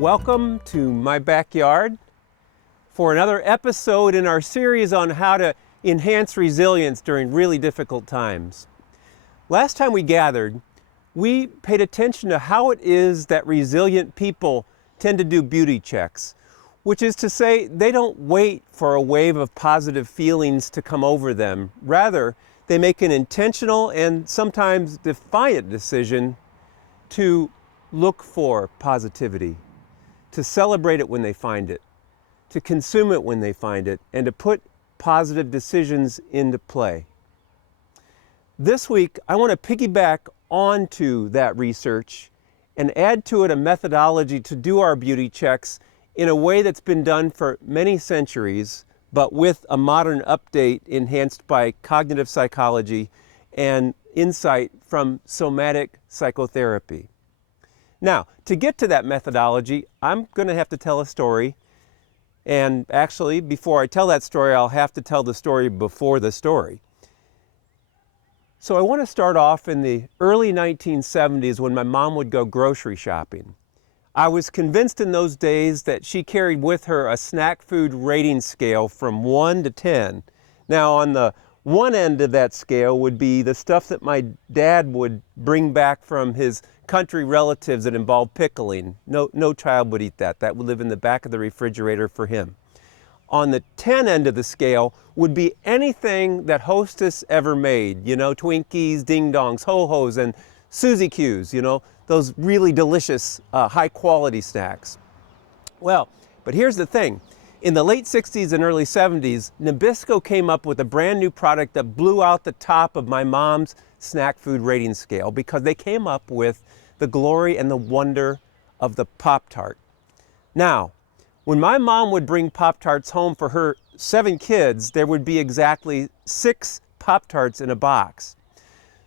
Welcome to my backyard for another episode in our series on how to enhance resilience during really difficult times. Last time we gathered, we paid attention to how it is that resilient people tend to do beauty checks, which is to say they don't wait for a wave of positive feelings to come over them. Rather, they make an intentional and sometimes defiant decision to look for positivity, to celebrate it when they find it, to consume it when they find it, and to put positive decisions into play. This week, I want to piggyback onto that research and add to it a methodology to do our beauty checks in a way that's been done for many centuries, but with a modern update enhanced by cognitive psychology and insight from somatic psychotherapy. Now, to get to that methodology, I'm going to have to tell a story. And actually, before I tell that story, I'll have to tell the story before the story. So I want to start off in the early 1970s when my mom would go grocery shopping. I was convinced in those days that she carried with her a snack food rating scale from 1 to 10. Now, on the one end of that scale would be the stuff that my dad would bring back from his country relatives that involved pickling. No child would eat that. That would live in the back of the refrigerator for him. On the 10 end of the scale would be anything that Hostess ever made. You know, Twinkies, Ding Dongs, Ho-Hos, and Suzy Q's, you know, those really delicious, high-quality snacks. Well, but here's the thing. In the late 60s and early 70s, Nabisco came up with a brand new product that blew out the top of my mom's snack food rating scale because they came up with the glory and the wonder of the Pop-Tart. Now, when my mom would bring Pop-Tarts home for her 7 kids, there would be exactly 6 Pop-Tarts in a box.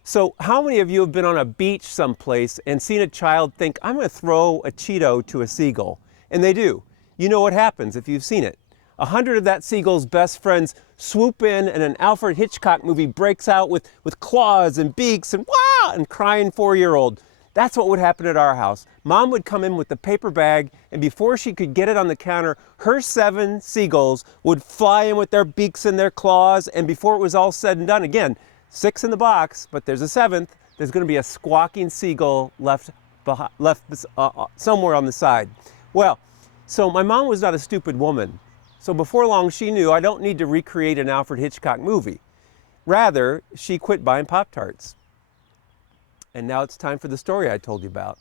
So how many of you have been on a beach someplace and seen a child think, I'm going to throw a Cheeto to a seagull? And they do. You know what happens if you've seen it. 100 of that seagull's best friends swoop in and an Alfred Hitchcock movie breaks out with claws and beaks and wah! And crying 4-year-old. That's what would happen at our house. Mom would come in with the paper bag, and before she could get it on the counter, her 7 seagulls would fly in with their beaks and their claws, and before it was all said and done, again, 6 in the box, but there's a 7th, there's going to be a squawking seagull left somewhere on the side. Well, so my mom was not a stupid woman. So before long, she knew I don't need to recreate an Alfred Hitchcock movie. Rather, she quit buying Pop-Tarts. And now it's time for the story I told you about.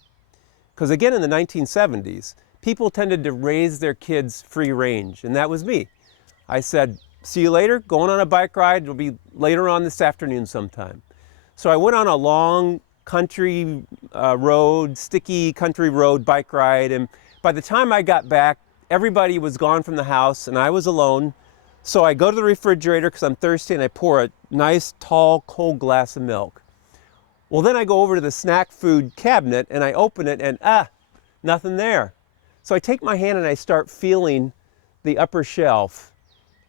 Because again, in the 1970s, people tended to raise their kids free range, and that was me. I said, see you later, going on a bike ride, it'll be later on this afternoon sometime. So I went on a long country road, sticky country road bike ride, and by the time I got back, everybody was gone from the house and I was alone. So I go to the refrigerator because I'm thirsty and I pour a nice, tall, cold glass of milk. Well, then I go over to the snack food cabinet and I open it and nothing there. So I take my hand and I start feeling the upper shelf,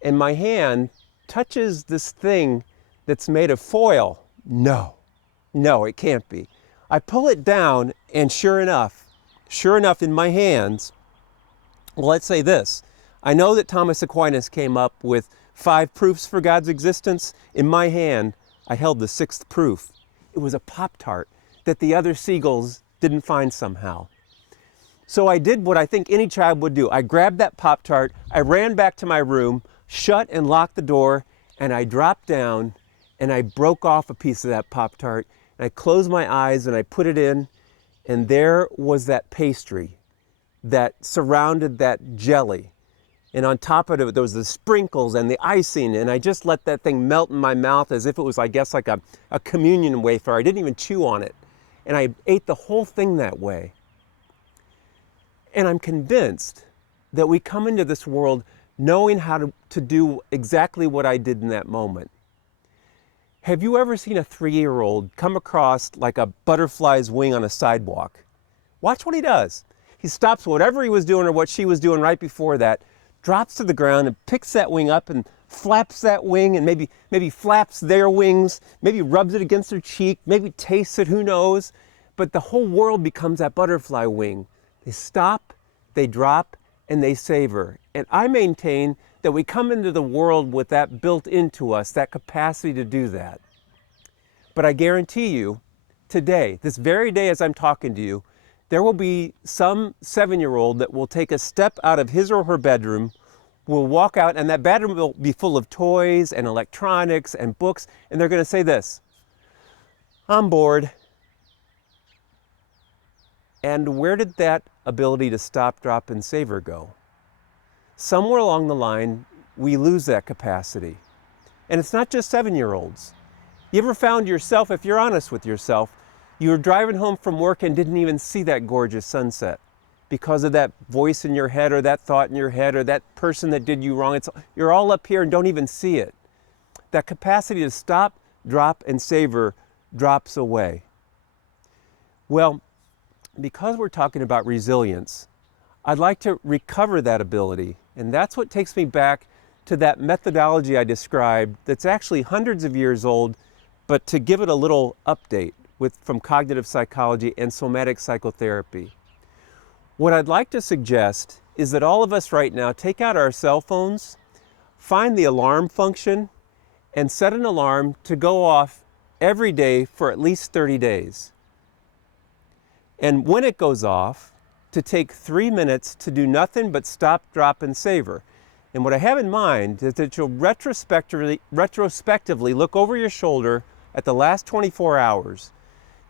and my hand touches this thing that's made of foil. No, it can't be. I pull it down and sure enough in my hands, well, let's say this. I know that Thomas Aquinas came up with 5 proofs for God's existence. In my hand, I held the 6th proof. It was a Pop-Tart that the other seagulls didn't find somehow. So I did what I think any child would do. I grabbed that Pop-Tart, I ran back to my room, shut and locked the door, and I dropped down and I broke off a piece of that Pop-Tart. And I closed my eyes and I put it in, and there was that pastry that surrounded that jelly. And on top of it, there was the sprinkles and the icing, and I just let that thing melt in my mouth as if it was, I guess, like a communion wafer. I didn't even chew on it. And I ate the whole thing that way. And I'm convinced that we come into this world knowing how to do exactly what I did in that moment. Have you ever seen a 3-year-old come across like a butterfly's wing on a sidewalk? Watch what he does. He stops whatever he was doing or what she was doing right before that, drops to the ground and picks that wing up and flaps that wing, and maybe flaps their wings, maybe rubs it against their cheek, maybe tastes it, who knows. But the whole world becomes that butterfly wing. They stop, they drop, and they savor. And I maintain that we come into the world with that built into us, that capacity to do that. But I guarantee you, today, this very day as I'm talking to you, there will be some 7-year-old that will take a step out of his or her bedroom, will walk out, and that bedroom will be full of toys and electronics and books, and they're going to say this: I'm bored. And where did that ability to stop, drop, and savor go? Somewhere along the line, we lose that capacity. And it's not just 7-year-olds. You ever found yourself, if you're honest with yourself, you were driving home from work and didn't even see that gorgeous sunset because of that voice in your head or that thought in your head or that person that did you wrong? You're all up here and don't even see it. That capacity to stop, drop, and savor drops away. Well, because we're talking about resilience, I'd like to recover that ability. And that's what takes me back to that methodology I described that's actually hundreds of years old, but to give it a little update from cognitive psychology and somatic psychotherapy. What I'd like to suggest is that all of us right now take out our cell phones, find the alarm function, and set an alarm to go off every day for at least 30 days. And when it goes off, to take 3 minutes to do nothing but stop, drop, and savor. And what I have in mind is that you'll retrospectively look over your shoulder at the last 24 hours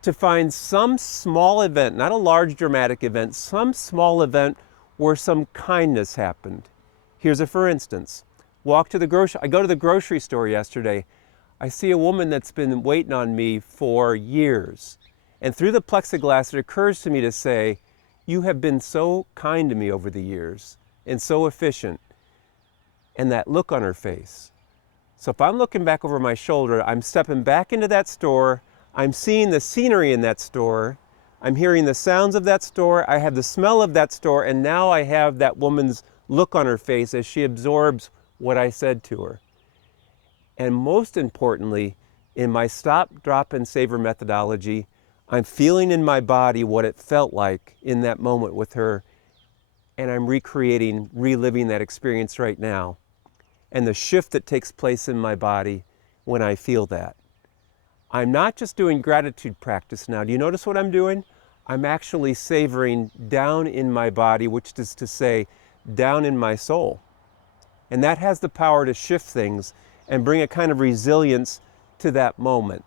to find some small event, not a large dramatic event, some small event where some kindness happened. Here's a for instance. I go to the grocery store yesterday. I see a woman that's been waiting on me for years. And through the plexiglass, it occurs to me to say, you have been so kind to me over the years and so efficient. And that look on her face. So if I'm looking back over my shoulder, I'm stepping back into that store, I'm seeing the scenery in that store, I'm hearing the sounds of that store, I have the smell of that store, and now I have that woman's look on her face as she absorbs what I said to her. And most importantly, in my stop, drop, and savor methodology, I'm feeling in my body what it felt like in that moment with her, and I'm reliving that experience right now, and the shift that takes place in my body when I feel that. I'm not just doing gratitude practice now. Do you notice what I'm doing? I'm actually savoring down in my body, which is to say, down in my soul. And that has the power to shift things and bring a kind of resilience to that moment.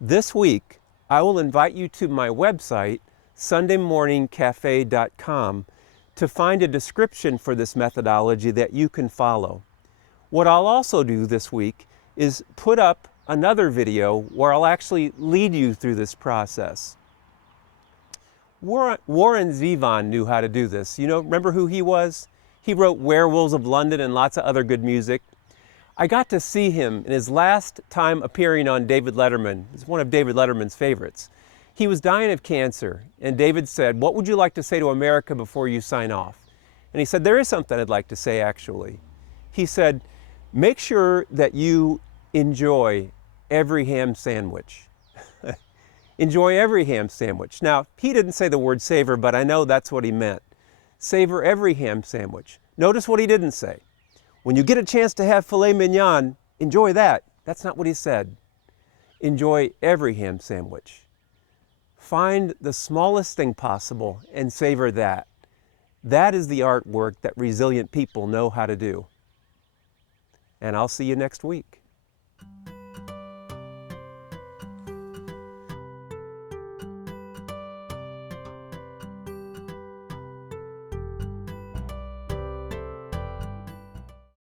This week, I will invite you to my website, sundaymorningcafe.com, to find a description for this methodology that you can follow. What I'll also do this week is put up another video where I'll actually lead you through this process. Warren Zevon knew how to do this. Remember who he was? He wrote Werewolves of London and lots of other good music. I got to see him in his last time appearing on David Letterman. It's one of David Letterman's favorites. He was dying of cancer, and David said, "What would you like to say to America before you sign off?" And he said, "There is something I'd like to say, actually." He said, "Make sure that you enjoy every ham sandwich." Enjoy every ham sandwich. Now, he didn't say the word savor, but I know that's what he meant. Savor every ham sandwich. Notice what he didn't say. When you get a chance to have filet mignon, enjoy that. That's not what he said. Enjoy every ham sandwich. Find the smallest thing possible and savor that. That is the artwork that resilient people know how to do. And I'll see you next week.